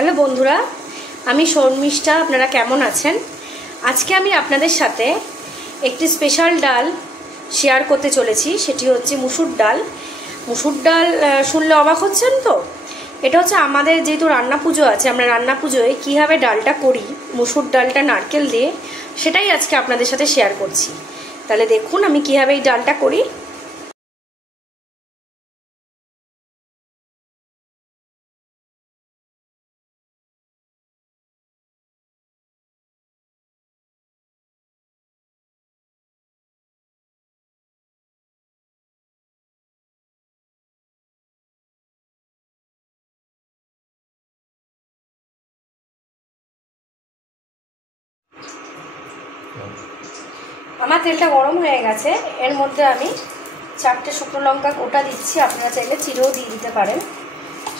Hello বন্ধুরা, আমি শর্মিষ্ঠা। আপনারা কেমন আছেন? আজকে আমি আপনাদের সাথে একটি স্পেশাল ডাল শেয়ার করতে চলেছি। সেটি হচ্ছে মুসুর ডাল। মুসুর ডাল শুনলে অবাক হচ্ছেন তো? এটা হচ্ছে আমাদের যেহেতু রান্না পুজো আছে, আমরা রান্না পুজোয় কীভাবে ডালটা করি, মুসুর ডালটা নারকেল দিয়ে, সেটাই আজকে আপনাদের সাথে শেয়ার করছি। তাহলে দেখুন আমি কীভাবে এই ডালটা করি। আমার তেলটা গরম হয়ে গেছে। এর মধ্যে আমি 4টে শুকনো লঙ্কা গোটা দিচ্ছি, আপনারা চাইলে চিড়েও দিয়ে দিতে পারেন।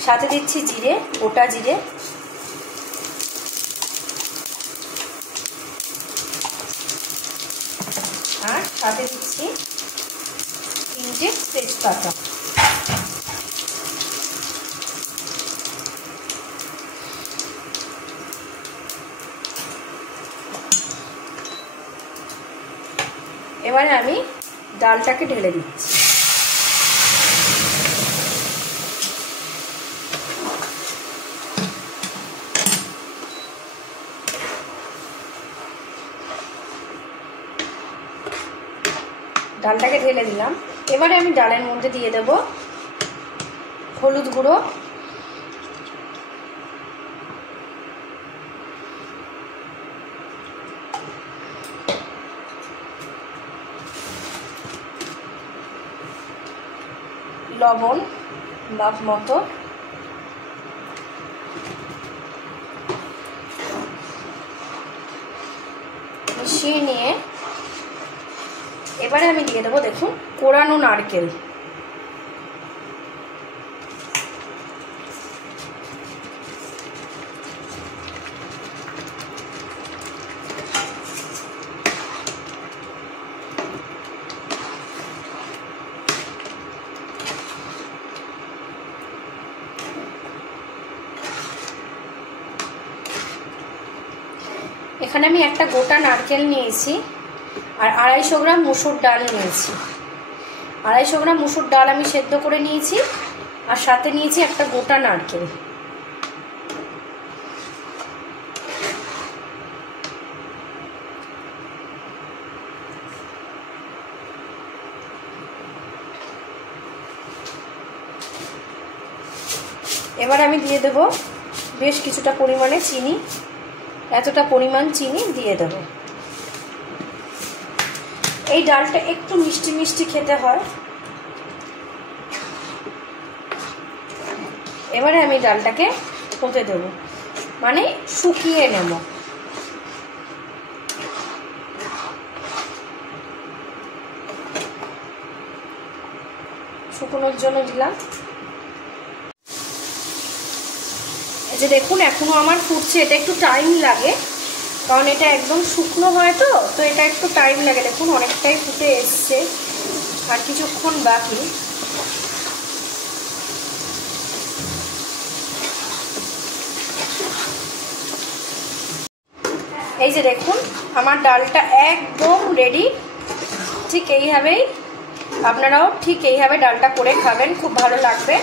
সাথে দিচ্ছি জিরে, গোটা জিরে, আর সাথে দিচ্ছি 3টে তেজপাতা। এবারে আমি ডালটাকে ঢেলে দিচ্ছি। ডালটাকে ঢেলে দিলাম। এবারে আমি ডালের মধ্যে দিয়ে দেব হলুদ গুঁড়ো, লবণ মাপ মতো, মিশিয়ে নিয়ে এবারে আমি দিয়ে দেবো, দেখুন, কোরানো নারকেল। এখানে আমি একটা গোটা নারকেল নিয়েছি আর 250 গ্রাম মুসুর ডাল নিয়েছি। 250 গ্রাম মুসুর ডাল আমি সেদ্ধ করে নিয়েছি আর সাথে নিয়েছি একটা গোটা নারকেল। এবার আমি দিয়ে দেব বেশ কিছুটা পরিমাণে চিনি। এতটা পরিমাণ চিনি দিয়ে দেব। এই ডালটা একটু মিষ্টি মিষ্টি খেতে হয়। এবারে আমি ডালটাকে হতে দেব, মানে শুকিয়ে নেব। শুকনোর জন্য দিলাম। এই যে দেখুন, এখনো আমার ফুটছে। এটা একটু টাইম লাগে, কারণ এটা একদম শুকনো হয় তো এটা একটু টাইম লাগে। দেখুন অনেকটাই ফুটে এসছে, আর কিছুক্ষণ বাকি। এই যে দেখুন আমার ডালটা একদম রেডি। ঠিক এইভাবেই আপনারাও ঠিক এইভাবে ডালটা করে খাবেন, খুব ভালো লাগবে।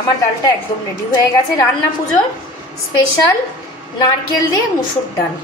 আমার ডালটা একদম রেডি হয়ে গেছে। রান্না পুজোর স্পেশাল নারকেল দিয়ে মুসুর ডাল।